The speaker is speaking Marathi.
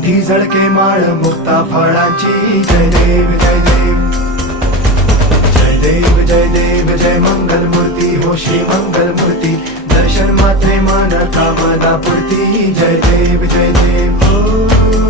कंठी झळके माळ मुक्ता फळाची जय देव जय देव जय देव जय देव जय मंगल मूर्ती हो श्री मंगल मूर्ती दर्शन मात्रे मन कामना पूर्ती जय देव जय देव हो